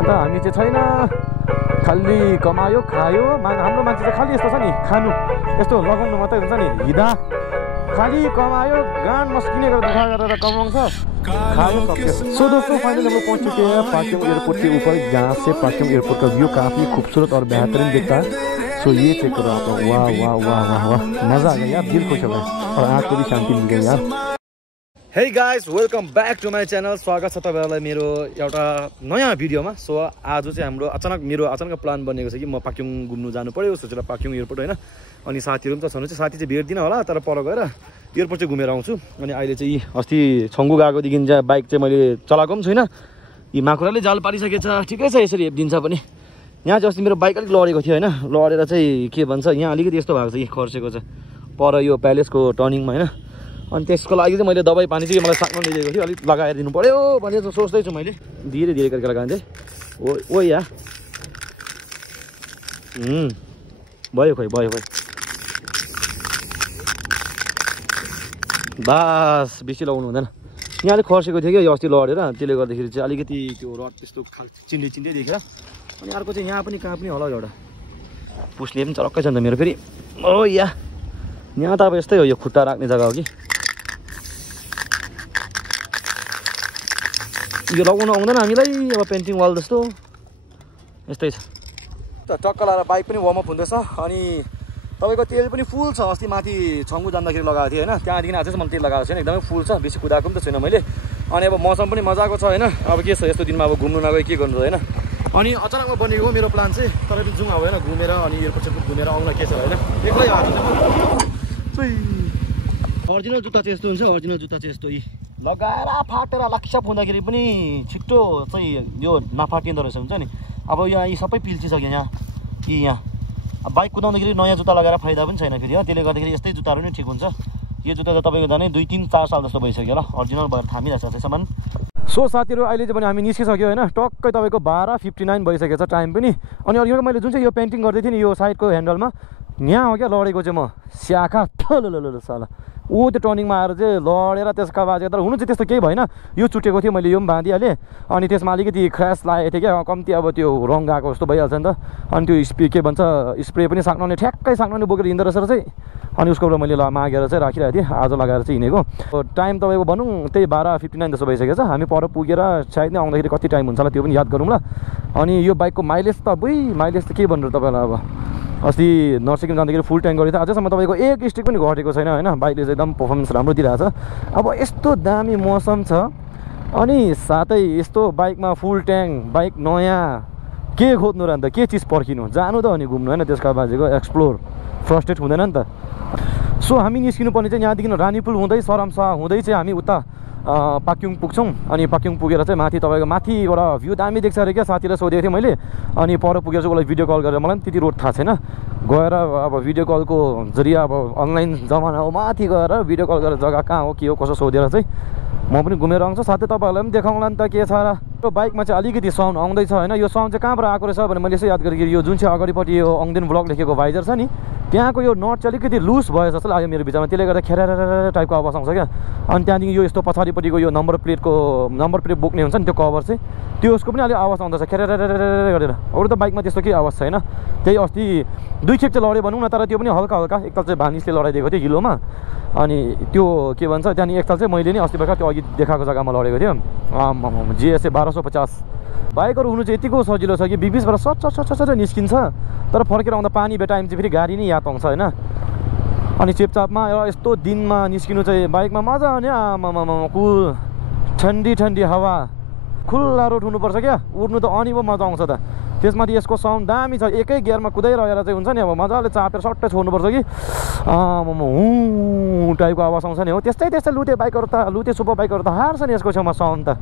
अन्त हामी चाहिँ छैन खालि कमायो खायो हाम्रो मान्छे चाहिँ खालि यस्तो छ नि खानु यस्तो लगाउनु मात्रै हुन्छ नि हिँड्दा खाली कमायो गान मस्किने गरेर दुखा गरेर कमाउँछ खायो सक्यो। सो दोस्तों फाइनली हम लोग पहुंच चुके हैं पाक्योंग एयरपोर्ट के ऊपर जहाँ से पाक्योंग एयरपोर्ट का व्यू काफ़ी खूबसूरत और बेहतरीन दिखता है। सो ये चेक करो आप, वाह वाह वाह वाह वाह, मज़ा आ गया यार, दिल खुश हो गया और आँख को भी शांति मिल गई यार। Hey guys welcome back to my channel, स्वागत छ तपाईहरुलाई मेरो एउटा नयाँ भिडियोमा। सो आज चाहिँ हाम्रो अचानक प्लान बनेको छ कि म पाक्योङ घुम्नु जानु पर्यो सोचेर पाक्योङ एयरपोर्ट हैन। अनि साथीहरु पनि त छन्, साथी चाहिँ भेट्दिन होला तर पर गएर एयरपोर्ट चाहिँ घुमेर आउँछु। अनि अहिले चाहिँ अस्ति छङ्गु गएको देखि चाहिँ बाइक चाहिँ मैले चलाएको पनि छैन, यी माकुराले जाल पारिसकेछ, ठिकै छ यसरी हेप्दिन्छ पनि। यहाँ चाहिँ अस्ति मेरो बाइक अलिक लडेको थियो हैन, लडेर चाहिँ के भन्छ यहाँ अलिकति यस्तो भएको छ कि खर्सेको छ पर यो प्यालेसको टर्निङमा हैन। अनि त्यसको लागि चाहिँ मैले दबाई पानी चाहिँ मलाई साक्न ल्याइदिएको थियो, अलिक लगाएर दिनु पर्यो भनेर सोच्दैछु मैले, धीरे धीरे गरेर लगाउँदै। ओ या भयो खोइ भयो बास, बेसी लगाउनु हुँदैन। यहाँ अलिक खर्सेको थियो कि यो अस्ति लडेर, त्यसले गर्दाखेरि चाहिँ अलिकति त्यो रड त्यस्तो चिन्डे देखेर। अनि अर्को चाहिँ यहाँ पनि कहाँ पनि होला एउटा पुस्ने पनि चरक्कै छ नि त मेरो फेरि। ओ या यहाँ त अब यस्तै हो, यो खुट्टा राख्ने जग्गा हो कि यो लगाउनु आउँदैन हामीलाई। अब पेन्टिङ वाल जस्तो यस्तै छ त, टक्क लाएर बाइक पनि वार्मअप हुँदैछ। अनि तपाईँको तेल पनि फुल छ, अस्ति माथि छङ्गु जाँदाखेरि लगाएको थिएँ होइन, त्यहाँदेखि आजसम्म तेल लगाएको छैन, एकदमै फुल छ, बेसी कुदाएको पनि त छैन मैले। अनि अब मौसम पनि मजाको छ होइन, अब के छ यस्तो दिनमा अब घुम्नु नगए के गर्नु होइन। अनि अचानकमा बनेको मेरो प्लान चाहिँ तर पनि जाउँ अब होइन, घुमेर अनि एयरपोर्ट घुमेर आउन के छ होइन, एक्लै आएको ओरिजिनल जुत्ता चाहिँ यस्तो हुन्छ, ओरिजिनल जुत्ता चाहिँ यस्तो लगाएर फाटेर लाक्सप हुँदाखेरि पनि छिट्टो चाहिँ यो नफाटिँदो रहेछ हुन्छ नि। अब यहाँ यी सबै पिल्चिसक्यो यहाँ यहाँ बाइक कुदाउँदाखेरि नयाँ जुत्ता लगाएर फाइदा पनि छैन फेरि हो, त्यसले गर्दाखेरि यस्तै जुत्ताहरू नै ठिक हुन्छ। यो जुत्ता त तपाईँको जाने 2-3-4 साल जस्तो भइसक्यो होला, ओरिजिनल भएर थामिरहेछ अझैसम्म। सो साथीहरू अहिले चाहिँ पनि हामी निस्किसक्यो होइन, टक्कै तपाईँको 12:59 भइसकेको छ टाइम पनि। अनि अघि मैले जुन चाहिँ यो पेन्टिङ गर्दै थिएँ नि यो साइडको ह्यान्डलमा, यहाँ हो क्या लडेको चाहिँ म स्याखा ठुलो साला त्यो टर्निङमा आएर चाहिँ लडेर त्यसका बाजेको, तर हुनु चाहिँ त्यस्तो केही भएन, यो चुटेको थियो मैले यो पनि बाँधिहालेँ। अनि त्यसमा अलिकति क्रस लागेको थियो क्या कम्ती, अब त्यो रङ गएको जस्तो भइहाल्छ नि त। अनि त्यो के भन्छ स्प्रे पनि साक्ने ठ्याक्कै साक्ने बोकेर हिँड्दो रहेछ चाहिँ। अनि उसकोबाट मैले मागेर चाहिँ राखिरहेको थिएँ, आज लगाएर चाहिँ हिँडेको। टाइम तपाईँको भनौँ त्यही 12:59 जस्तो भइसकेको छ। हामी पर पुगेर सायद नै आउँदाखेरि कति टाइम हुन्छ होला त्यो पनि याद गरौँ ल। अनि यो बाइकको माइलेज त माइलेज त के भन्नु तपाईँलाई, अब अस्ति नर्सिङ जाँदाखेरि फुल ट्याङ्क गरेको थियो, अझैसम्म तपाईँको एक स्टिक पनि घटेको छैन होइन, बाइकले चाहिँ एकदम पर्फर्मेन्स राम्रो दिइरहेछ। अब यस्तो दामी मौसम छ अनि साथै यस्तो बाइकमा फुल ट्याङ्क, बाइक नयाँ, के खोज्नु र अन्त के चिज पर्खिनु, जानु त अनि घुम्नु होइन, त्यसका बाजेको एक्सप्लोर फ्रस्ट्रेट हुँदैन नि त। सो हामी निस्किनु पर्ने चाहिँ यहाँदेखि रानीपुल हुँदै सरमसा हुँदै चाहिँ हामी उता पाक्योङ पुग्छौँ। अनि पाक्योङ पुगेर चाहिँ माथि तपाईँको माथिबाट भ्यू दामी देख्छ अरे क्या, साथीलाई सोधेको थिएँ मैले। अनि पर पुगेर चाहिँ उसलाई भिडियो कल गरेर, मलाई पनि त्यति रोड थाहा छैन, गएर अब भिडियो कलको जरिया अब अनलाइन जमाना हो, माथि गएर भिडियो कल गरेर जग्गा कहाँ हो के हो कसो सोधेर चाहिँ म पनि घुमेर आउँछु, साथै तपाईँहरूलाई पनि देखाउँला नि त के छ र। यो बाइकमा चाहिँ अलिकति साउन्ड आउँदैछ होइन, यो साउन्ड चाहिँ कहाँबाट आएको रहेछ भने मैले यसो याद गरेँ, यो जुन चाहिँ अगाडिपट्टि यो अङ्देन ब्लक लेखेको भाइजर छ नि, त्यहाँको यो नट चाहिँ अलिकति लुज भयो जस्तो लाग्यो मेरो बिचमा, त्यसले गर्दा खेर टाइपको आवाज आउँछ क्या। अनि त्यहाँदेखि यो यस्तो पछाडिपट्टिको यो नम्बर प्लेट बोक्ने हुन्छ नि त्यो कभर चाहिँ, त्यो उसको पनि अलिक आवाज आउँदैछ खेर गरेर। अरू त बाइकमा त्यस्तो केही आवाज छैन, त्यही अस्ति 2 खेप चाहिँ लड्यो भनौँ न, तर त्यो पनि हल्का एकताल चाहिँ भानिसले लडाइदिएको थियो हिलोमा। अनि त्यो के भन्छ त्यहाँदेखि एकताल चाहिँ मैले नि अस्ति भर्खर त्यो अघि देखाएको जग्गामा लडेको थियो। GSA 1250 बाइकहरू हुनु चाहिँ यतिको सजिलो छ कि बिचबाट सच निस्किन्छ, तर फर्केर आउँदा पानी टाइम चाहिँ फेरि गाडी नै याद आउँछ होइन। अनि चेपचापमा यस्तो दिनमा निस्किनु चाहिँ बाइकमा मजा आउने, आमामा कुल ठन्डी हावा, खुल्ला रोड हुनुपर्छ क्या, उड्नु त अनि पो मजा आउँछ त। त्यसमाथि यसको साउन्ड दामी छ, एकै गियरमा कुदाइरहेर चाहिँ हुन्छ नि, अब मजाले चापेर सट्टै छोड्नुपर्छ कि हुँ टाइपको आवाज आउँछ नि हो। त्यस्तै लुते बाइकहरू त, लुते सुपर बाइकहरू त हार्छ नि यसको छेउमा साउन्ड त।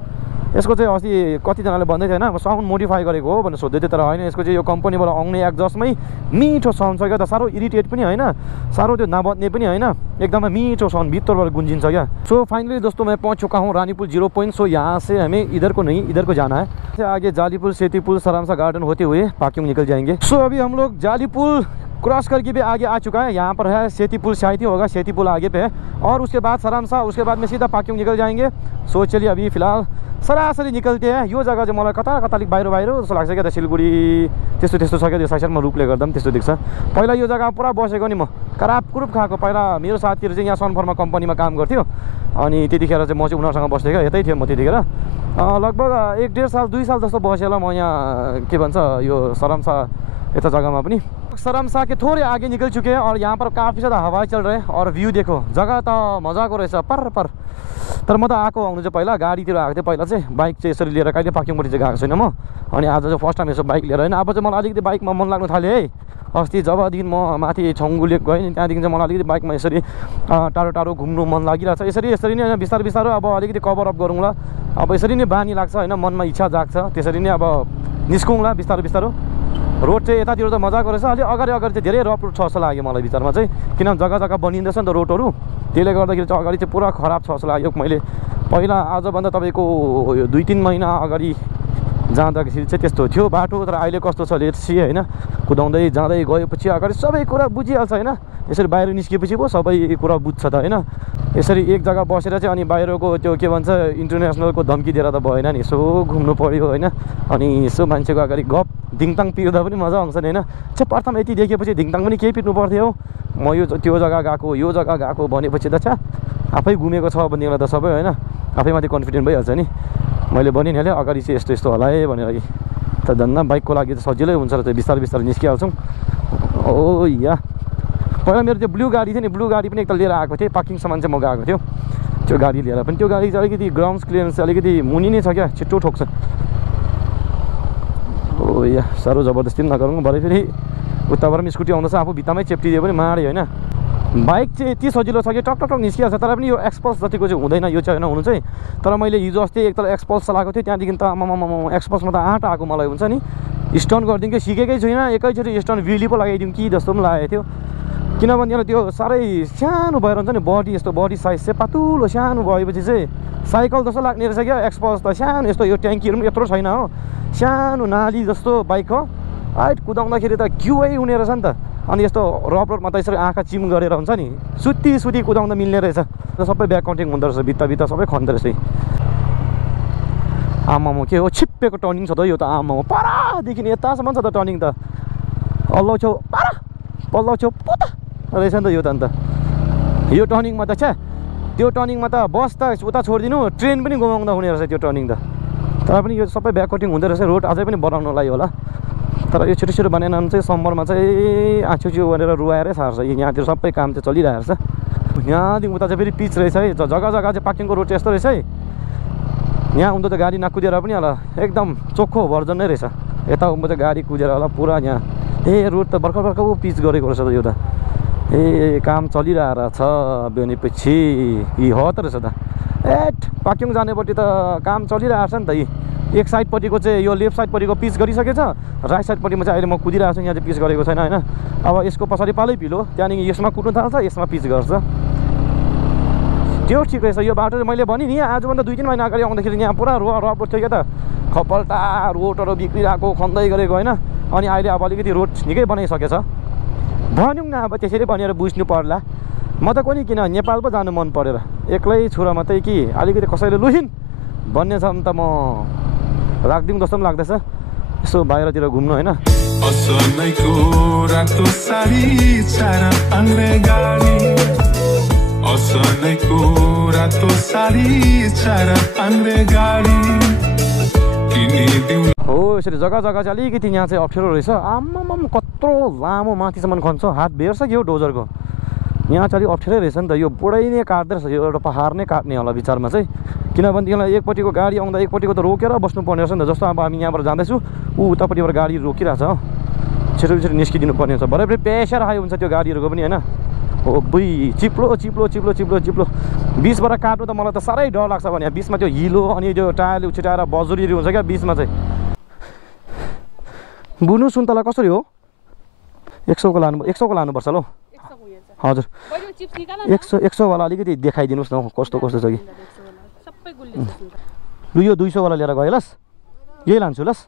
यसको चाहिँ अस्ति कतिजनाले भन्दै थियो होइन साउन्ड मोडिफाई गरेको हो भनेर सोध्दै थियो, तर होइन, यसको चाहिँ यो कम्पनीबाट आउने एक्जस्टमै मिठो साउन्ड छ क्या त, साह्रो इरिटेट पनि होइन, साह्रो त्यो नबज्ने पनि होइन, एकदमै मिठो साउन्ड भित्रबाट गुन्जिन्छ क्या। सो फाइनली दोस्तों मैं पहुंच चुका हूँ रानीपुल 0 पॉइंट। सो यहाँ से हमें इधर को जाना है, आगे जालीपुल, सेतीपुल, सरामसा गार्डन होते हुए पाक्योङ निकल जाएंगे। सो अभी हम लोग जालीपुल क्रॉस करके भी आगे आ चुका है, यहाँ पर है सेतीपुल, शायद ही होगा सेतीपुल आगे पे है, और उसके बाद सरामसा, उसके बाद में सीधा पाक्योङ निकल जाएंगे। सो चलिए अभी फिलहाल सरासरी निकल्थेँ यो जग्गा चाहिँ मलाई कता कता अलिक बाहिर जस्तो लाग्छ क्या त सिलगढी त्यस्तो छ क्या त्यो साइडमा रुखले गर्दा पनि त्यस्तो देख्छ पहिला यो जग्गामा पुरा बसेको नि म कराप कुरुप खाएको पहिला मेरो साथीहरू चाहिँ यहाँ सनफर्मा कम्पनीमा काम गर्थ्यो अनि त्यतिखेर चाहिँ म चाहिँ उनीहरूसँग बस्थेँ क्या यतै थियो म त्यतिखेर लगभग 1.5 साल 2 साल जस्तो बसेँ होला म यहाँ के भन्छ यो सरमसा यता जग्गामा पनि सरमसा के थोड़े आगे निकल चुके हैं और यहाँ पर काफ़ी ज़्यादा हवा चल रहे हैं और व्यू देखो जग्गा त मजाको रहेछ पर तर म त आएको आउनु चाहिँ पहिला गाडीतिर आएको थिएँ पहिला चाहिँ बाइक चाहिँ यसरी लिएर कहिले पाक्योङपट्टि चाहिँ गएको छैन म अनि आज चाहिँ फर्स्ट टाइम यसो बाइक लिएर होइन अब चाहिँ मलाई अलिकति बाइकमा मन लाग्नु थाल्यो है अस्ति जबदेखि म माथि छङ्गुले गएँ नि त्यहाँदेखि चाहिँ मलाई अलिकति बाइकमा यसरी टाढो घुम्नु मन लागिरहेछ यसरी नै बिस्तारै बिस्तारै अब अलिकति कभर अप गरौँला अब यसरी नै बानी लाग्छ होइन मनमा इच्छा जाग्छ त्यसरी नै अब निस्कौँला बिस्तारो रोड चाहिँ यतातिर त मजाको रहेछ अलि अगाडि चाहिँ धेरै रफ रोड छ जस्तो लाग्यो मलाई विचारमा चाहिँ किनभने जग्गा बनिँदैछ नि त रोडहरू त्यसले गर्दाखेरि चाहिँ अगाडि चाहिँ पुरा खराब छ जस्तो लाग्यो मैले पहिला आजभन्दा तपाईँको 2-3 महिना अगाडि जाँदाखेरि चाहिँ त्यस्तो थियो बाटो तर अहिले कस्तो छ लेट्सी होइन कुदाउँदै जाँदै गएपछि अगाडि सबै कुरा बुझिहाल्छ होइन यसरी बाहिर निस्किएपछि पो सबै कुरा बुझ्छ त होइन यसरी एक जग्गा बसेर चाहिँ अनि बाहिरको त्यो के भन्छ इन्टरनेसनलको धम्की दिएर त भएन नि यसो घुम्नु पऱ्यो होइन अनि यसो मान्छेको अगाडि गफ धिङताङ पिर्दा पनि मजा आउँछ नि होइन चाहिँ प्रथम यति देखेपछि धिङताङ पनि केही पिर्नु पर्थ्यो म यो त्यो जग्गा गएको यो जग्गा गएको भनेपछि त आफै घुमेको छ भनेदेखिलाई त सबै होइन आफैमाथि कन्फिडेन्ट भइहाल्छ नि मैले भनि नि हालेँ अगाडि चाहिँ यस्तो होला है भनेर कि त धन्न बाइकको लागि त सजिलै हुन्छ र त्यो बिस्तारै निस्किहाल्छौँ ओ या पहिला मेरो त्यो ब्लू गाडी थियो नि ब्लू गाडी पनि एकताल लिएर आएको थिएँ पार्किङसम्म चाहिँ म गएको थियो त्यो गाडी लिएर पनि त्यो गाडी चाहिँ अलिकति ग्राउन्ड क्लियरेन्स चाहिँ अलिकति मुनि नै छ क्या छिट्टो ठोक्छ ओ या साह्रो जबरजस्ती पनि नगरौँ भरे फेरि उताबाट पनि स्कुटी आउँदैछ आफू भित्तामै चेप्टिदियो पनि माडे होइन बाइक चाहिँ यति सजिलो छ कि टक निस्किहाल्छ तर पनि यो एक्सपल्स जतिको चाहिँ हुँदैन यो चाहिँ होइन हुनु चाहिँ तर मैले हिजो अस्ति एकताल एक्सपल्स चलाएको थिएँ त्यहाँदेखि त आमामा एक्सपल्समा त आँट आएको मलाई हुन्छ नि स्टन गरिदिउँ कि सिकेकै छुइनँ एकैचोटि स्टन व्हिली पो लगाइदिउँ कि जस्तो पनि लागेको थियो किनभने त्यो साह्रै सानो भएर हुन्छ नि बडी यस्तो बडी साइज चाहिँ पातुलो सानो भएपछि चाहिँ साइकल जस्तो लाग्ने रहेछ क्या एक्सपल्स त सानो यस्तो यो ट्याङ्कीहरू पनि यत्रो छैन हो सानो नाली जस्तो बाइक हो हाइट कुदाउँदाखेरि त घिउै हुने रहेछ नि त अनि यस्तो रफ रोडमा त यसरी आँखा चिम गरेर हुन्छ नि सुत्ती कुदाउँदा मिल्ने रहेछ सबै ब्याक काउन्टिङ हुँदो रहेछ भित्ता सबै खन्दो रहेछ आमामा के हो छिप्पेको टर्निङ छ त यो त आमामा परादेखि यतासम्म छ त टर्निङ त अल्लो छेउ पल्लो छेउ पोता रहेछ नि त यो त अन्त यो टर्निङमा त त्यो टर्निङमा त बस त उता छोडिदिनु ट्रेन पनि घुमाउँदा हुने रहेछ त्यो टर्निङ त तर पनि यो सबै ब्याक काउन्टिङ हुँदो रहेछ रोड अझै पनि बनाउनलाई होला तर यो छिटो बनाएन भने चाहिँ समरमा चाहिँ आँचुच्यु गरेर रुवाएरै सार्छ यहाँतिर सबै काम चाहिँ चलिरहेको छ यहाँदेखि उता चाहिँ फेरि पिच रहेछ है जग्गा चाहिँ पार्किङको रोड चाहिँ यस्तो रहेछ है यहाँ उम्दो त गाडी नकुदेर पनि होला एकदम चोखो भर्जन नै रहेछ यता उम्दो चाहिँ गाडी कुदेर होला पुरा यहाँ रोड त भर्खर पिच गरेको रहेछ त यो त काम चलिरहेको छ भनेपछि हो त रहेछ त पाक्योङ जानेपट्टि त काम चलिरहेको छ नि त एक साइडपट्टिको चाहिँ यो लेफ्ट साइडपट्टिको पिच गरिसकेछ राइट साइडपट्टिमा चाहिँ अहिले म कुदिरहेको छु यहाँ चाहिँ पिच गरेको छैन होइन अब यसको पछाडि पालै पिलो त्यहाँदेखि यसमा कुद्नु थाल्छ यसमा पिच गर्छ त्यो ठिक रहेछ यो बाटो चाहिँ मैले भने नि आजभन्दा 2-3 महिना अगाडि आउँदाखेरि यहाँ पुरा रफ थियो क्या त खपल्टा रोडहरू बिग्रिरहेको खन्दै गरेको होइन अनि अहिले अब अलिकति रोड निकै बनाइसकेछ भनौँ न अब त्यसरी भनेर बुझ्नु पर्ला म त कोनि किन नेपाल पो जानु मन परेर एक्लै छोरा मात्रै कि अलिकति कसैले लुहिन् भन्ने छ भने त म राखिदिउँ जस्तो पनि लाग्दैछ यसो बाहिरतिर घुम्नु होइन हो यसरी जग्गा चाहिँ अलिकति यहाँ चाहिँ अप्ठ्यारो रहेछ आम्माम कत्रो लामो माथिसम्म खन्छ हात भेट्छ कि हो डोजरको यहाँ चाहिँ अलिक अप्ठ्यारै रहेछ नि त यो बुढै नै काट्दै रहेछ यो एउटा पहाड नै काट्ने होला विचारमा चाहिँ किनभनेदेखिलाई एकपट्टिको गाडी आउँदा एकपट्टिको त रोकेर बस्नुपर्ने रहेछ नि त जस्तो अब हामी यहाँबाट जाँदैछु उतापट्टिबाट गाडी रोकिरहेछ हो छिटो निस्किदिनु पर्ने हुन्छ भरे फेरि प्रेसर हाई हुन्छ त्यो गाडीहरूको पनि होइन हो बुई चिप्लो बिचबाट काट्नु त मलाई त साह्रै डर लाग्छ भने बिचमा त्यो हिलो अनि त्यो टायरले उछिटाएर बजुरीहरू हुन्छ क्या बिचमा चाहिँ बुनु सुन्तला कसरी हो 100को लानुपर्छ ल हजुर 100 वाला अलिकति देखाइदिनुहोस् न कस्तो छ कि लु यो 200 वाला लिएर गएँ लस् यही लान्छु लस्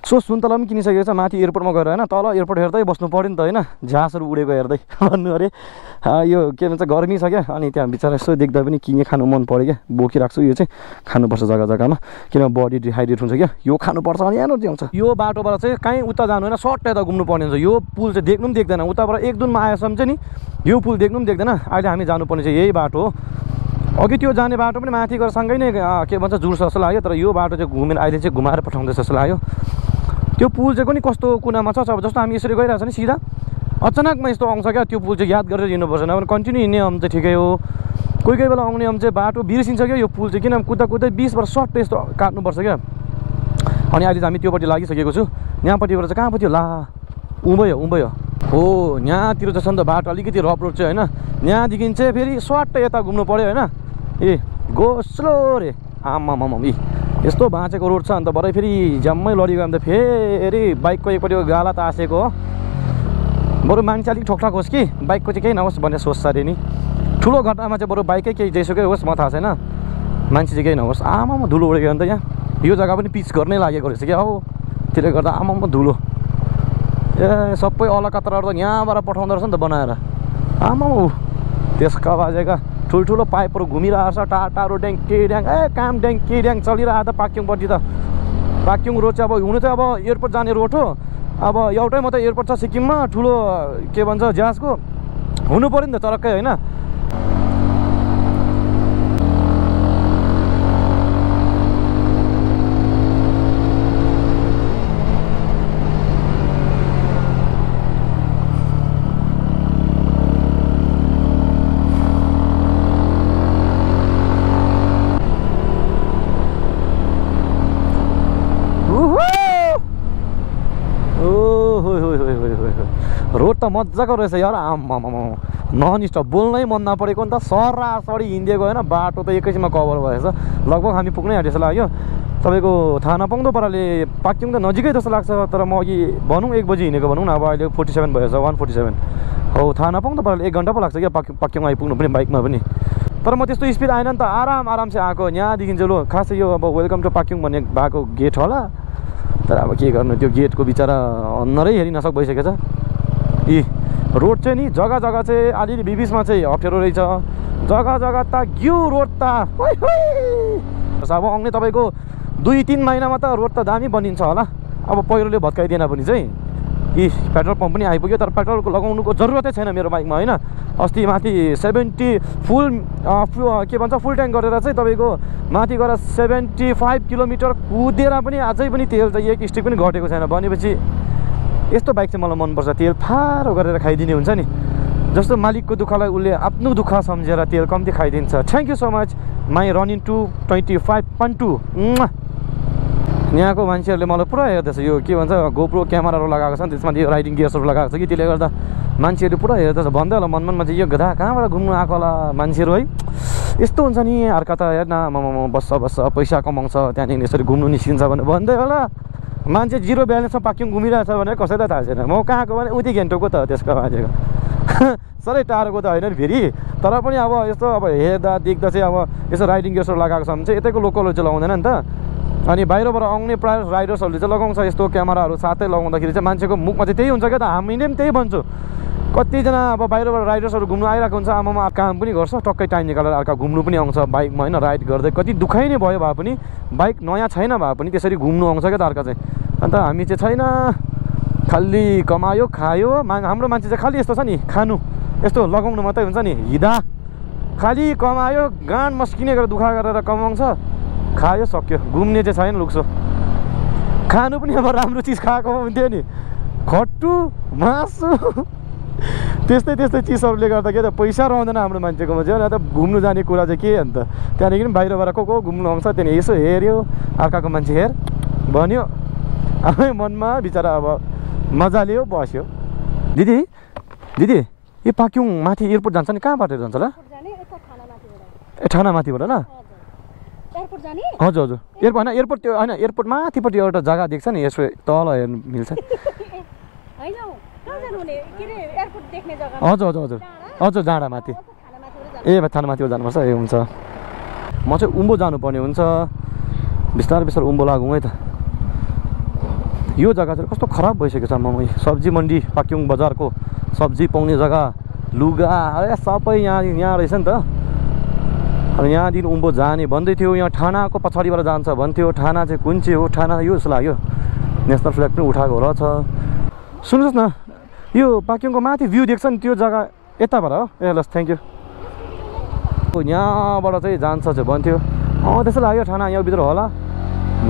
सो सुन्तला पनि किनिसकेको छ माथि एयरपोर्टमा गएर होइन तल एयरपोर्ट हेर्दै बस्नु पऱ्यो नि त होइन झाँसहरू उडेको हेर्दै भन्नु अरे यो के भन्छ गर्मी छ क्या अनि त्यहाँ बिचरा यसो देख्दा पनि किने खानु मन पऱ्यो क्या बोकिराख्छु यो चाहिँ खानुपर्छ जग्गा जग्गामा किन बडी डिहाइड्रेट हुन्छ क्या यो खानुपर्छ अनि एनर्जी आउँछ यो बाटोबाट चाहिँ कहीँ उता जानु होइन सर्ट यता घुम्नु पर्ने हुन्छ यो पुल चाहिँ देख्नु पनि देख्दैन उताबाट एक दुनमा आएसम्म चाहिँ नि यो पुल देख्नु पनि देख्दैन अहिले हामी जानुपर्ने चाहिँ यही बाटो हो अघि त्यो जाने बाटो पनि माथि गएर सँगै नै के भन्छ जुर्छ जस्तो लाग्यो तर यो बाटो चाहिँ घुमेर अहिले चाहिँ घुमाएर पठाउँदैछ जस्तो लाग्यो त्यो पुल चाहिँ पनि कस्तो कुनामा छ अब जस्तो हामी यसरी गइरहेको छ नि सिधा अचानकमा यस्तो आउँछ क्या त्यो पुल चाहिँ याद गरेर हिँड्नुपर्छ नभए कन्टिन्यू हिँड्ने आउनु चाहिँ ठिकै हो कोही कोही बेला आउने आउनु चाहिँ बाटो बिर्सिन्छ क्या यो पुल चाहिँ किन कुद्दा कुद्दै 20 वर्ष सर्ट यस्तो काट्नुपर्छ क्या अनि अहिले चाहिँ हामी त्योपट्टि लागिसकेको छु यहाँपट्टिबाट चाहिँ कहाँपट्टि ला उम्बयो हो यहाँतिर चाहिँ छ नि त बाटो अलिकति रफ रोड चाहिँ होइन यहाँदेखि चाहिँ फेरि सर्ट यता घुम्नु पऱ्यो होइन ए गोस्लो रे आमामाम इ यस्तो बाँचेको रोड छ अन्त भरे फेरि जम्मै लडिगयो भने त फेरि बाइकको एकपट्टिको गाला तासेको हो बरु मान्छे अलिक ठोकठाक होस् कि बाइकको चाहिँ केही नहोस् भन्ने सोच्छ अरे नि ठुलो घटनामा चाहिँ बरु बाइकै केही जेसुकै होस् म थाहा छैन मान्छे चाहिँ केही नहोस् आमामा धुलो उडेको अन्त यहाँ यो जग्गा पनि पिच गर्नै लागेको रहेछ क्या हो त्यसले गर्दा आमामा धुलो ए सबै अलकत्राहरू त यहाँबाट पठाउँदो रहेछ नि त बनाएर आमामा त्यसका बाजेका ठुल्ठुलो पाइपहरू घुमिरहेको छ टाटाहरू ड्याङ्की ड्याङ काम ड्याङ्की ड्याङ चलिरहेको त पाक्योङपट्टि त पाक्योङ रोड चाहिँ अब हुनु चाहिँ अब एयरपोर्ट जाने रोड हो अब एउटै मात्रै एयरपोर्ट छ सिक्किममा ठुलो के भन्छ ज्याजको हुनु पऱ्यो नि त चरक्कै होइन रोड त मजाको रहेछ यार आम्मामा नन स्टप बोल्नै मन नपरेको नि त सरासरी हिँडिदिएको होइन बाटो त एकैछिनमा कभर भएछ लगभग हामी पुग्नै आँटे जस्तो लाग्यो तपाईँको थाहा नपाउँदो पाराले पाक्योङ त नजिकै जस्तो लाग्छ तर म अघि भनौँ 1 बजी हिँडेको भनौँ न अब अहिले 47 भएछ 147 हो थाहा नपाउँदो पाराले 1 घन्टा पो लाग्छ क्या पाक्योङ आइपुग्नु पनि बाइकमा पनि तर म त्यस्तो स्पिड आएन नि त आराम चाहिँ आएको यहाँदेखि चाहिँ लो खासै यो अब वेलकम टु पाक्योङ भन्ने भएको गेट होला तर अब के गर्नु त्यो गेटको बिचरा अन्नरै हेरि नसक भइसकेको छ यी रोड चाहिँ नि जग्गा जग्गा चाहिँ अलिअलि बिबिचमा चाहिँ अप्ठ्यारो रहेछ जग्गा जग्गा त घिउ रोड त अब आउने तपाईँको 2-3 महिनामा त रोड त दामी बनिन्छ होला अब पहिरोले भत्काइदिएन भने चाहिँ यी पेट्रोल पम्प पनि आइपुग्यो तर पेट्रोलको लगाउनुको जरुरतै छैन मेरो बाइकमा होइन अस्ति माथि 70 फुल के भन्छ फुल ट्याङ्क गरेर चाहिँ तपाईँको माथि गएर 75 किलोमिटर कुदेर पनि अझै पनि तेल चाहिँ 1 स्टिक पनि घटेको छैन भनेपछि यस्तो बाइक चाहिँ मलाई मनपर्छ तेल फारो गरेर खाइदिने हुन्छ नि जस्तो मालिकको दुःखलाई उसले आफ्नो दुःख सम्झेर तेल कम्ती खाइदिन्छ thank you so much my running to 25.2 यहाँको मान्छेहरूले मलाई पुरा हेर्दैछ यो के भन्छ गोप्रो क्यामेराहरू लगाएको छ नि त्यसमा त्यो राइडिङ गियर्सहरू लगाएको छ कि त्यसले गर्दा मान्छेहरू पुरा हेर्दैछ भन्दै होला मनमा चाहिँ यो गधा कहाँबाट घुम्नु आएको होला मान्छेहरू है यस्तो हुन्छ नि अर्का त हेर्न म बस्छ पैसा कमाउँछ त्यहाँदेखि यसरी घुम्नु निस्किन्छ भनेर भन्दै होला मान्छे 0 ब्यालेन्समा पाक्योङ घुमिरहेछ भनेर कसैलाई थाहा छैन म कहाँको भने उति घन्टोको त त्यसको मान्छेको साह्रै टाढोको त होइन नि फेरि तर पनि अब यस्तो अब हेर्दा देख्दा चाहिँ अब यसो राइडिङ गियर्सहरू लगाएको छ भने चाहिँ यतैको लोकलहरू चाहिँ लगाउँदैन नि त अनि बाहिरबाट आउने प्रायः राइडर्सहरूले चाहिँ लगाउँछ यस्तो क्यामेराहरू साथै लगाउँदाखेरि चाहिँ मान्छेको मुखमा चाहिँ त्यही हुन्छ क्या त हामीले पनि त्यही भन्छौँ कतिजना अब बाहिरबाट राइडर्सहरू घुम्नु आइरहेको हुन्छ आमामा काम पनि गर्छ टक्कै टाइम निकालेर अर्का घुम्नु पनि आउँछ बाइकमा होइन राइड गर्दै कति दुखाइ नै भयो भए पनि बाइक नयाँ छैन भए पनि त्यसरी घुम्नु आउँछ क्या त अर्का चाहिँ अन्त हामी चाहिँ छैन खालि कमायो खायो हाम्रो मान्छे चाहिँ खालि यस्तो छ नि खानु यस्तो लगाउनु मात्रै हुन्छ नि हिँड्दा खालि कमायो गाँड मस्किने गरेर दुखा गरेर कमाउँछ खायो सक्यो घुम्ने चाहिँ छैन लुक्सो खानु पनि अब राम्रो चिज खाएको हुन्थ्यो नि खट्टु मासु त्यस्तै चिजहरूले गर्दा के त पैसा रहँदैन हाम्रो मान्छेकोमा चाहिँ अन्त घुम्नु जाने कुरा चाहिँ के अन्त त्यहाँदेखि पनि बाहिरबाट को घुम्नु आउँछ त्यहाँदेखि यसो हेऱ्यो अर्काको मान्छे हेर भन्यो आफै मनमा बिचरा अब मजा लियो बस्यो दिदी यो पाक्योङ माथि एयरपोर्ट जान्छ नि कहाँबाट जान्छ ल ए ठानामाथिबाट ल हजुर एयरपोर्ट होइन एयरपोर्ट त्यो होइन एयरपोर्ट माथिपट्टि एउटा जग्गा देख्छ नि यसो तल हेर्नु मिल्छ हजुर जाँडा माथि ए थानामाथिबाट जानुपर्छ ए हुन्छ म चाहिँ उम्बो जानुपर्ने हुन्छ बिस्तारै उम्बो लागौँ है त यो जग्गा चाहिँ कस्तो खराब भइसकेको छ आम्मामा। सब्जी मन्डी पाक्योङ बजारको सब्जी पाउने जग्गा, लुगा अरे सबै यहाँ रहेछ नि त। अनि यहाँदेखि उँभो जाने भन्दै थियो, यहाँ ठानाको पछाडिबाट जान्छ भन्थ्यो। ठाना चाहिँ कुन चाहिँ हो? ठाना यो जस्तो लाग्यो नेसनल फ्ल्याग पनि उठाएको रहेछ। सुन्नुहोस् न, यो पाक्योङको माथि भ्यू देख्छ नि त्यो जग्गा यताबाट हो? ए ल थ्याङ्क यू। यहाँबाट चाहिँ जान्छ चाहिँ भन्थ्यो। त्यस्तो लाग्यो ठाना यहाँभित्र होला,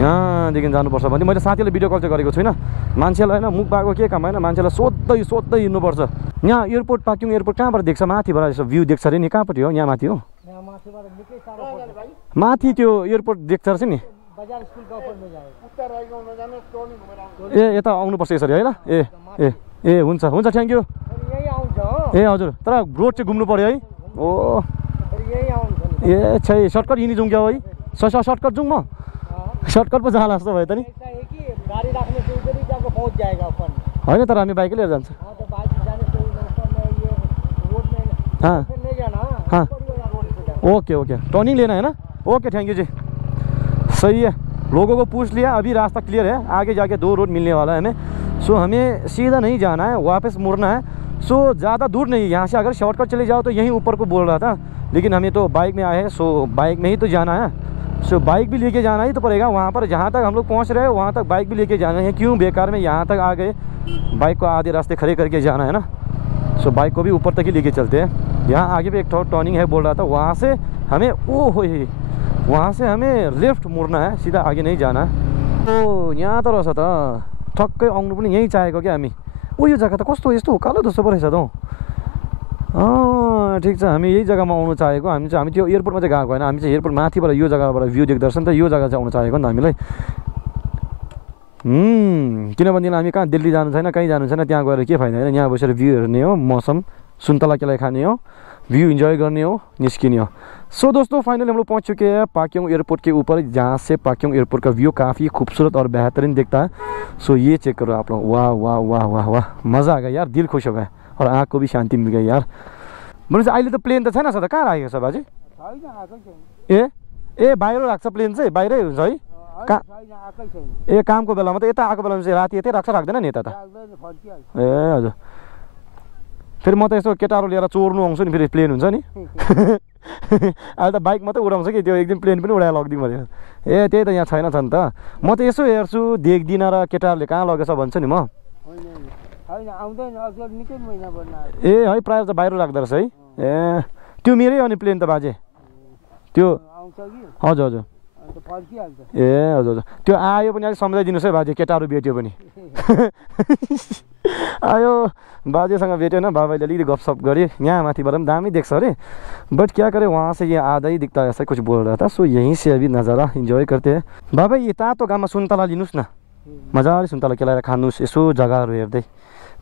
यहाँदेखि जानुपर्छ भन्थ्यो। मैले साथीले भिडियो कल चाहिँ गरेको छुइनँ। मान्छेलाई होइन मुख बाको के काम होइन, मान्छेलाई सोध्दै हिँड्नुपर्छ। यहाँ एयरपोर्ट पाक्योङ एयरपोर्ट कहाँबाट देख्छ? माथिबाट यसो भ्यू देख्छ अरे नि। कहाँपट्टि हो? यहाँ माथि हो? माथि त्यो एयरपोर्ट देख्छ रहेछ नि। ए यता आउनुपर्छ यसरी है ल। ए हुन्छ थ्याङ्क यू। ए हजुर, तर रोड चाहिँ घुम्नु पऱ्यो है। ओ ए छै सर्टकट यिनी जाउँ क्या है? सर्टकट जाउँ म? सर्टकट पो जाला जस्तो भयो त नि। होइन तर हामी बाइकै लिएर जान्छ। ओके टर्निंग लेना है ना? ओके थैंक यू जी। सही है, लोगों को पूछ लिया, अभी रास्ता क्लियर है। आगे जाके 2 रोड मिलने वाला है हमें। सो हमें सीधा नहीं जाना है, वापस मुड़ना है। सो ज़्यादा दूर नहीं है यहाँ से। अगर शॉर्टकट चले जाओ तो यहीं ऊपर को बोल रहा था, लेकिन हमें तो बाइक में आए हैं। सो बाइक में ही तो जाना है। सो बाइक भी लेके जाना ही तो पड़ेगा। वहाँ पर जहाँ तक हम लोग पहुँच रहे हैं वहाँ तक बाइक भी लेके जाना है। क्यों बेकार में यहाँ तक आ गए, बाइक को आधे रास्ते खड़े करके जाना है ना। सो बाइक को भी ऊपर तक ही लेके चलते हैं। यहाँ आगे भी एक टर्निंग है बोल रहा था, वहाँ से हमें वहाँ से हमें लेफ्ट मुड़ना है, सीधा आगे नहीं जाना है। ओ यहाँ त रहेछ त, ठक्कै आउनु पनि यहीँ चाहेको क्या हामी। यो जग्गा त कस्तो यस्तो कालो जस्तो पो रहेछ त। ठिक छ, हामी यही जग्गामा आउनु चाहेको। हामी त्यो एयरपोर्टमा चाहिँ गएको होइन, हामी चाहिँ एयरपोर्ट माथिबाट यो जग्गाबाट भ्यू देख्दो रहेछ नि त। यो जग्गा चाहिँ आउनु चाहेको नि त हामीलाई। किनभने हामी कहाँ दिल्ली जानु छैन, कहीँ जानु छैन, त्यहाँ गएर के फाइदा होइन। यहाँ बसेर भ्यू हेर्ने हो, मौसम सुन्तला केलाई खाने हो, व्यू एंजॉय करने हो, निस्किने हो। सो दोस्तों फाइनली हम लोग पहुंच चुके हैं पाक्योङ एयरपोर्ट के ऊपर, जहाँ से पाक्योङ एयरपोर्ट का व्यू काफ़ी खूबसूरत और बेहतरीन दिखता है। सो ये चेक करो आप लोग, वाह वाह वाह वाह वाह, मज़ा आ गया यार, दिल खुश हो गया और आँख को भी शांति मिल गई यार। भनेपछि अहिले त प्लेन त छैन सर, कहाँ राखेको छ बाजे? ए बाहिर राख्छ प्लेन चाहिँ, बाहिरै हुन्छ है? ए कामको बेलामा त यता आएको बेलामा चाहिँ राति यतै राख्छ, राख्दैन नि यता त? ए हजुर, फेरि म त यसो केटाहरू लिएर चोर्नु आउँछु नि, फेरि प्लेन हुन्छ नि। अहिले त बाइक मात्रै उडाउँछ कि, त्यो एकदिन प्लेन पनि उडाएर लगिदिउँ भनेर। ए त्यही त यहाँ छैन छ नि त, म त यसो हेर्छु देख्दिनँ र केटाहरूले कहाँ लगेछ भन्छ नि म। ए है प्रायः त बाहिर राख्दो रहेछ है। ए त्यो मेरै अनि प्लेन त बाजे त्यो? हजुर हजुर। ए हजुर हजुर, त्यो आयो पनि अलिक सम्झाइदिनुहोस् है बाजे, केटाहरू भेट्यो पनि। आयो बाजेसँग भेट्यो न, बाबाले अलिकति गफसप गरे। यहाँ माथिबाट पनि दामी देख्छ अरे, बट क्या करे वहाँ से ये आधा ही दिखता है, ऐसा कुछ बोल रहा था। सो यहीं से अभी नज़ारा इन्जॉय करते हैं। बाबा ये तातो गाममा सुन्तला लिनुहोस् न, मजाले सुन्तला केलाएर खानुहोस् यसो जग्गाहरू हेर्दै।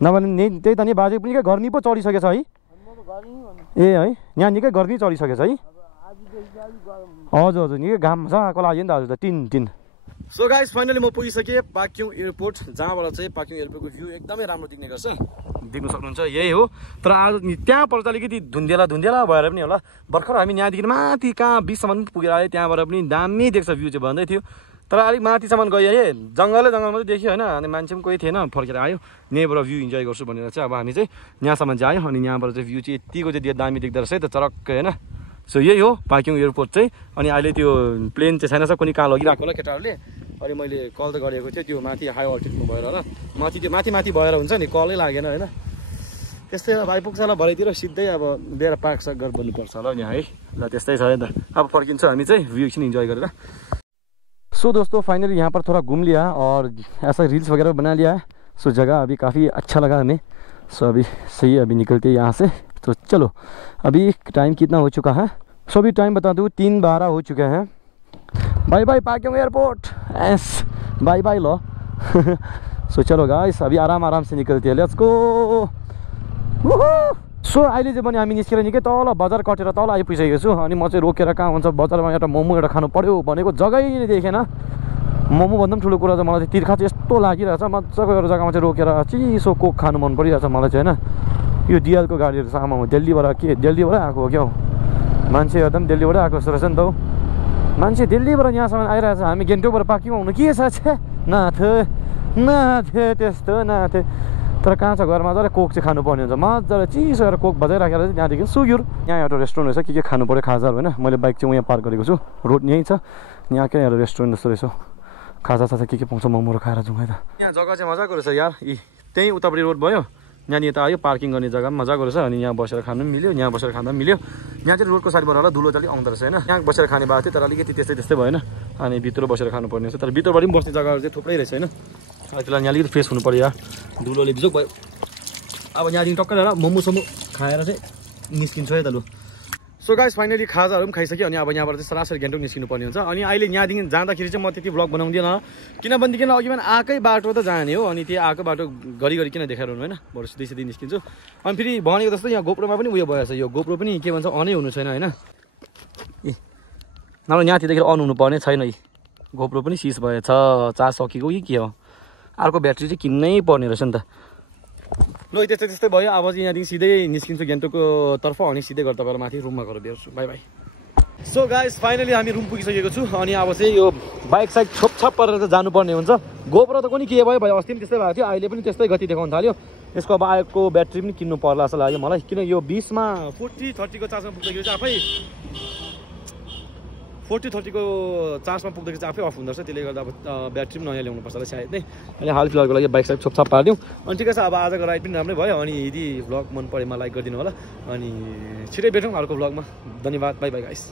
नभने त्यही त नि बाजे पनि निकै गर्मी पो चढिसकेछ है। ए है, यहाँ निकै गर्मी चढिसकेछ है। हजुर हजुर, निकै घाम मजाको लाग्यो नि त हजुर, त टिन। सो गाइस फाइनली म पुगिसकेँ पाक्योङ एयरपोर्ट, जहाँबाट चाहिँ पाक्योङ एयरपोर्टको भ्यू एकदमै राम्रो देख्ने गर्छ, देख्नु सक्नुहुन्छ यही हो। तर आज त्यहाँ पर चाहिँ अलिकति धुन्देला भएर पनि होला। भर्खर हामी यहाँदेखि माथि कहाँ 20सम्म पुगेर आयो, त्यहाँबाट पनि दामी देख्छ भ्यू चाहिँ भन्दै थियो। तर अलिक माथिसम्म गयो अरे, जङ्गल मात्रै देख्यो होइन, अनि मान्छे पनि कोही थिएन, फर्केर आयो। यहीँबाट भ्यू इन्जोय गर्छु भनेर चाहिँ अब हामी चाहिँ यहाँसम्म चाहिँ आयो। अनि यहाँबाट चाहिँ भ्यू चाहिँ यतिको चाहिँ दामी देख्दो रहेछ है त, चरक्कै होइन। सो यही हो पाक्योङ एयरपोर्ट चाहिँ। अनि अहिले त्यो प्लेन चाहिँ छैन, कुनै कहाँ लगिरहेको होला केटाहरूले। अनि मैले कल त गरेको थिएँ, त्यो माथि हाई अल्टिट्युडमा भएर र माथि त्यो माथि भएर हुन्छ नि, कलै लागेन होइन। त्यस्तै अब आइपुग्छ होला भरेतिर, सिधै अब लिएर पार्कसार्क गरेर बन्नुपर्छ होला नि है। ल त्यस्तै छ नि त, अब फर्किन्छ हामी चाहिँ भ्यू एकछिन इन्जोय गरेर। सो दोस्तों फाइनली यहाँ पर थोड़ा घूम लिया और ऐसा रील्स वगैरह बना लिया है। सो जगह अभी काफ़ी अच्छा लगा हमें। सो अभी सही है, अभी निकलते हैं यहाँ से। तो चलो, अभी टाइम कितना हो चुका है? सो अभी टाइम बता दूँ 3:12 हो चुके हैं। बाय बाय पाक्योङ एयरपोर्ट, एस बाय बाय लो। सो चलो गाइस, अभी आराम से निकलते हैं, लेट्स गो। सो अहिले चाहिँ पनि हामी निस्केर निकै तल बजार कटेर तल आइपुगिसकेको छु। अनि म चाहिँ रोकेर कहाँ हुन्छ बजारमा एउटा मोमो एउटा खानु पर्यो भनेको जग्गै नै देखेन। मोमो भन्दा पनि ठुलो कुरा चाहिँ मलाई चाहिँ तिर्खा चाहिँ यस्तो लागिरहेछ, मजाको एउटा जग्गामा चाहिँ रोकेर चिसो कोक खानु मन परिरहेछ मलाई चाहिँ होइन। यो डिएलको गाडीहरू छ, आमा दिल्लीबाट आएको हो क्या हो, मान्छे एकदम दिल्लीबाट आएको जस्तो रहेछ नि त हौ। मान्छे दिल्लीबाट यहाँसम्म आइरहेछ, हामी गान्तोकबाट पाक्योङ आउनु के छ नाथ नाथे त्यस्तो नाथे तर कहाँ छ घरमा मजाले कोक चाहिँ खानुपर्ने हुन्छ मजाले चिसो गरेर कोक बजाइराखेर चाहिँ त्यहाँदेखि सुग्युर यहाँ एउटा रेस्टुरेन्ट रहेछ के खानु पऱ्यो खाजाहरू होइन मैले बाइक चाहिँ यहाँ पार्क गरेको छु रोड यहीँ छ यहाँकै एउटा रेस्टुरेन्ट जस्तो रहेछ खाजा साजा के पाउँछ मोमोहरू खाएर जाउँ है त यहाँ जग्गा चाहिँ मजाको रहेछ यार यी त्यहीँ उतापट्टि रोड भयो यहाँनिर त आयो पार्किङ गर्ने जग्गा पनि मजाको रहेछ अनि यहाँ बसेर खानु पनि मिल्यो यहाँ बसेर खाँदा पनि मिल्यो यहाँ चाहिँ रोडको साइडबाट होला धुलो चाहिँ आउँदो रहेछ होइन यहाँ बसेर खाने भएको थियो तर अलिकति त्यस्तै भएन अनि भित्र बसेर खानुपर्ने रहेछ तर भित्रबाट पनि बस्ने जग्गाहरू चाहिँ थुप्रै रहेछ होइन फिलहाल यहाँ अलिकति फ्रेस हुनु पऱ्यो यार धुलोले बिजोक भयो अब यहाँदेखि टक्कै ल्याएर मोमोसोमो खाएर चाहिँ निस्किन्छु है त लु सो गाइस फाइनली खाजाहरू पनि खाइसक्यो अनि अब यहाँबाट चाहिँ सरासरी गान्तोक निस्किनु पर्ने हुन्छ अनि अहिले यहाँदेखि जाँदाखेरि चाहिँ म त्यति भ्लग बनाउँदिनँ किनभनेदेखि अघि पनि आएकै बाटो त जाने हो अनि त्यो आएको बाटो घरि किन देखाएर हुनु होइन बरु सिधै निस्किन्छु अनि फेरि भनेको जस्तो यहाँ गोप्रोमा पनि उयो भएछ यो गोप्रो पनि के भन्छ अनै हुनु छैन होइन ए नभए यहाँतिरदेखि अन हुनुपर्ने छैन यी गोप्रो पनि सिज भएछ चार्ज सकिएको कि के हो अर्को ब्याट्री चाहिँ किन्नै पर्ने रहेछ नि त ल त्यस्तै भयो अब चाहिँ यहाँदेखि सिधै निस्किन्छु गान्तोकको तर्फ अनि सिधै गरेर तपाईँलाई माथि रुममा गएर भेट्छु by by so guys finally हामी रुम पुगिसकेको छु अनि अब चाहिँ यो बाइक साइक छोपछाप गरेर चाहिँ जानुपर्ने हुन्छ गोप्रो त कुनै के भयो अस्ति पनि त्यस्तै भएको थियो अहिले पनि त्यस्तै गति देखाउन थाल्यो यसको अब आएको ब्याट्री पनि किन्नु पर्ला जस्तो लाग्यो मलाई किन यो 20मा 40-30 को चार्जमा पुग्दाखेरि चाहिँ आफै 40-30 को चार्जमा पुग्दाखेरि चाहिँ आफै अफ हुँदो रहेछ त्यसले गर्दा अब ब्याट्री पनि नयाँ ल्याउनु पर्छ होला सायद नै अनि हाल फिलहालको लागि बाइक साइक छोपछाप पारिदिउँ अनि ठिकै छ अब आजको राइड पनि राम्रै भयो अनि यदि भ्लग मन परेमा लाइक गरिदिनु होला अनि छिटै भेटौँ अर्को भ्लगमा धन्यवाद बाई बाई गाइस